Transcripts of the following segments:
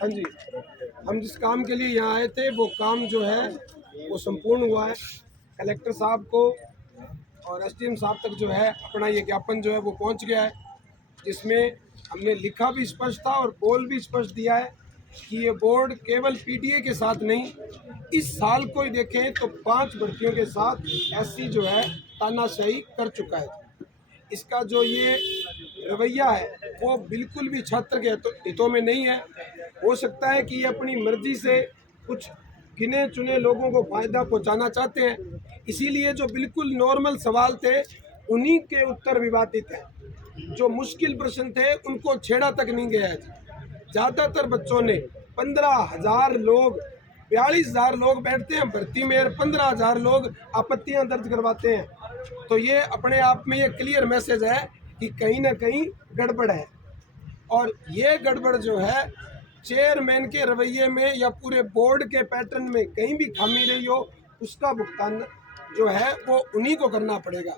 हाँ जी, हम जिस काम के लिए यहाँ आए थे वो काम जो है वो संपूर्ण हुआ है। कलेक्टर साहब को और एसडीएम साहब तक जो है अपना ये ज्ञापन जो है वो पहुँच गया है, जिसमें हमने लिखा भी स्पष्ट था और बोल भी स्पष्ट दिया है कि ये बोर्ड केवल पीटीए के साथ नहीं, इस साल को ही देखें तो 5 भर्तियों के साथ एससी जो है तानाशाही कर चुका है। इसका जो ये रवैया है वो बिल्कुल भी छात्र के हितों में नहीं है। हो सकता है कि ये अपनी मर्जी से कुछ गिने चुने लोगों को फायदा पहुंचाना चाहते हैं, इसीलिए जो बिल्कुल नॉर्मल सवाल थे उन्हीं के उत्तर विवादित हैं। जो मुश्किल प्रश्न थे उनको छेड़ा तक नहीं गया है। ज़्यादातर बच्चों ने 15,000 लोग 42,000 लोग बैठते हैं भर्ती में और 15,000 लोग आपत्तियां दर्ज करवाते हैं। तो ये अपने आप में ये क्लियर मैसेज है कि कहीं ना कहीं गड़बड़ है, और ये गड़बड़ जो है चेयरमैन के रवैये में या पूरे बोर्ड के पैटर्न में कहीं भी खामी रही हो, उसका भुगतान जो है वो उन्हीं को करना पड़ेगा।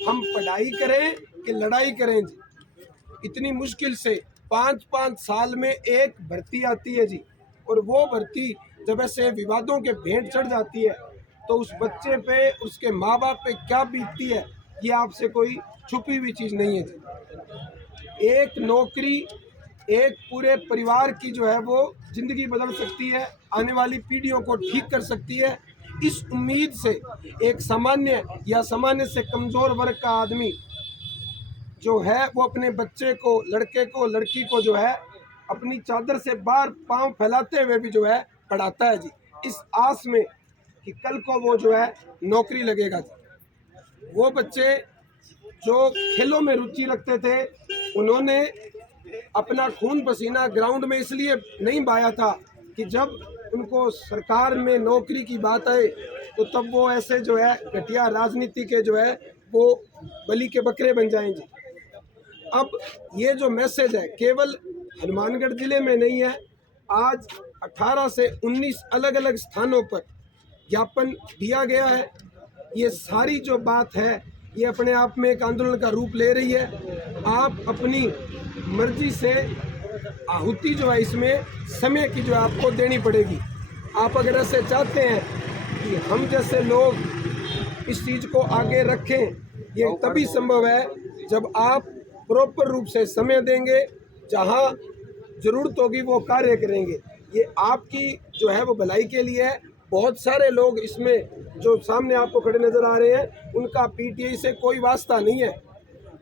हम पढ़ाई करें कि लड़ाई करें जी, इतनी मुश्किल से 5-5 साल में एक भर्ती आती है जी, और वो भर्ती जब ऐसे विवादों के भेंट चढ़ जाती है तो उस बच्चे पे उसके माँ बाप पे क्या बीतती है ये आपसे कोई छुपी हुई चीज़ नहीं है जी। एक नौकरी एक पूरे परिवार की जो है वो ज़िंदगी बदल सकती है, आने वाली पीढ़ियों को ठीक कर सकती है। इस उम्मीद से एक सामान्य या सामान्य से कमज़ोर वर्ग का आदमी जो है वो अपने बच्चे को, लड़के को, लड़की को जो है अपनी चादर से बाहर पांव फैलाते हुए भी जो है पढ़ाता है जी, इस आस में कि कल को वो जो है नौकरी लगेगा जी। वो बच्चे जो खेलों में रुचि रखते थे उन्होंने अपना खून पसीना ग्राउंड में इसलिए नहीं बहाया था कि जब उनको सरकार में नौकरी की बात आए तो तब वो ऐसे जो है घटिया राजनीति के जो है वो बलि के बकरे बन जाएंगे। अब ये जो मैसेज है केवल हनुमानगढ़ जिले में नहीं है, आज 18 से 19 अलग अलग स्थानों पर ज्ञापन दिया गया है। ये सारी जो बात है ये अपने आप में एक आंदोलन का रूप ले रही है। आप अपनी मर्जी से आहुति जो है इसमें समय की जो है आपको देनी पड़ेगी। आप अगर ऐसे चाहते हैं कि हम जैसे लोग इस चीज़ को आगे रखें, ये तभी संभव है जब आप प्रॉपर रूप से समय देंगे, जहां ज़रूरत होगी वो कार्य करेंगे। ये आपकी जो है वो भलाई के लिए है। बहुत सारे लोग इसमें जो सामने आपको खड़े नज़र आ रहे हैं उनका पीटीआई से कोई वास्ता नहीं है,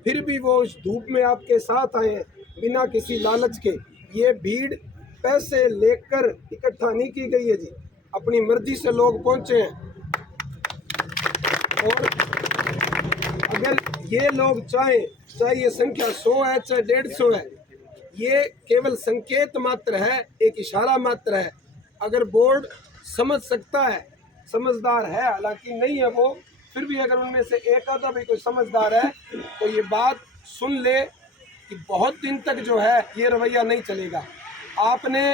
फिर भी वो इस धूप में आपके साथ आए हैं बिना किसी लालच के। ये भीड़ पैसे लेकर इकट्ठा नहीं की गई है जी, अपनी मर्जी से लोग पहुंचे हैं। और अगर ये लोग चाहें, चाहे ये संख्या 100 है चाहे 150 है, ये केवल संकेत मात्र है, एक इशारा मात्र है। अगर बोर्ड समझ सकता है, समझदार है, हालांकि नहीं है वो, फिर भी अगर उनमें से एक आधा भी कोई समझदार है तो ये बात सुन ले कि बहुत दिन तक जो है ये रवैया नहीं चलेगा। आपने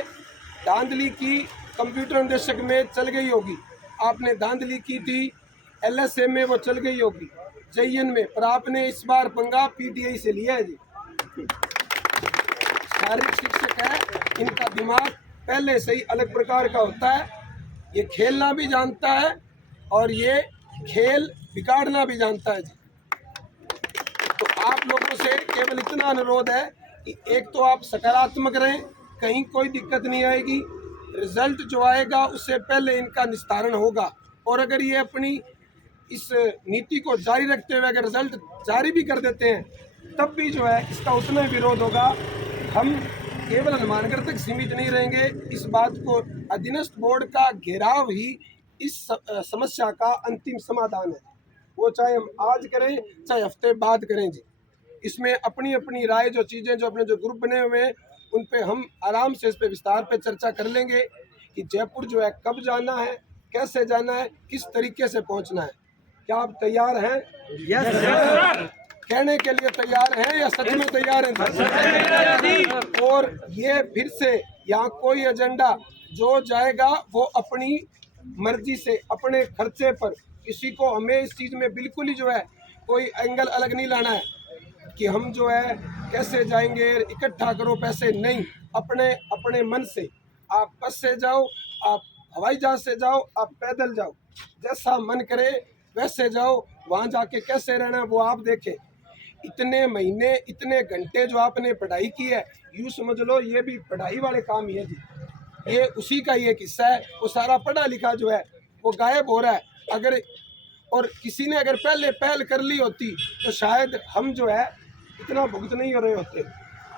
धांधली की कंप्यूटर निदेशक में चल गई होगी, आपने धांधली की थी एलएसए में, वो चल गई होगी जयन में, पर आपने इस बार पंगा पीटीआई से लिया है जी। शारीरिक शिक्षक है, इनका दिमाग पहले से ही अलग प्रकार का होता है। ये खेलना भी जानता है और ये खेल बिगाड़ना भी जानता है जी। तो आप लोगों से केवल इतना अनुरोध है कि एक तो आप सकारात्मक रहें, कहीं कोई दिक्कत नहीं आएगी। रिजल्ट जो आएगा उससे पहले इनका निस्तारण होगा, और अगर ये अपनी इस नीति को जारी रखते हुए अगर रिजल्ट जारी भी कर देते हैं तब भी जो है इसका उतना ही विरोध होगा। हम केवल हनुमानगढ़ तक सीमित नहीं रहेंगे। इस बात को अधीनस्थ बोर्ड का घेराव ही इस समस्या का अंतिम समाधान है, वो चाहे हम आज करें चाहे हफ्ते बाद करें जी। इसमें अपनी अपनी राय, जो चीज़ें जो अपने जो ग्रुप बने हुए हैं उन पे हम आराम से इस पे विस्तार पे चर्चा कर लेंगे कि जयपुर जो है कब जाना है, कैसे जाना है, किस तरीके से पहुंचना है। क्या आप तैयार हैं? Yes sir. कहने के लिए तैयार हैं या सच में तैयार हैं? और ये फिर से यहाँ कोई एजेंडा जो जाएगा वो अपनी मर्जी से अपने खर्चे पर, किसी को हमें इस चीज़ में बिल्कुल ही जो है कोई एंगल अलग नहीं लाना है कि हम जो है कैसे जाएंगे, इकट्ठा करो पैसे, नहीं। अपने अपने मन से आप बस से जाओ, आप हवाई जहाज से जाओ, आप पैदल जाओ, जैसा मन करे वैसे जाओ। वहाँ जाके कैसे रहना है वो आप देखें। इतने महीने इतने घंटे जो आपने पढ़ाई की है, यूँ समझ लो ये भी पढ़ाई वाले काम ही है जी। ये उसी का ही एक हिस्सा है। वो सारा पढ़ा लिखा जो है वो गायब हो रहा है। अगर और किसी ने अगर पहले पहल कर ली होती तो शायद हम जो है इतना भुगत नहीं हो रहे होते।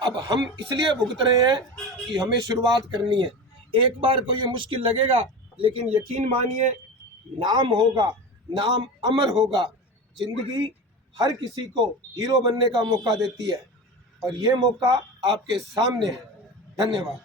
अब हम इसलिए भुगत रहे हैं कि हमें शुरुआत करनी है। एक बार को ये मुश्किल लगेगा, लेकिन यकीन मानिए नाम होगा, नाम अमर होगा। जिंदगी हर किसी को हीरो बनने का मौका देती है और ये मौका आपके सामने है। धन्यवाद।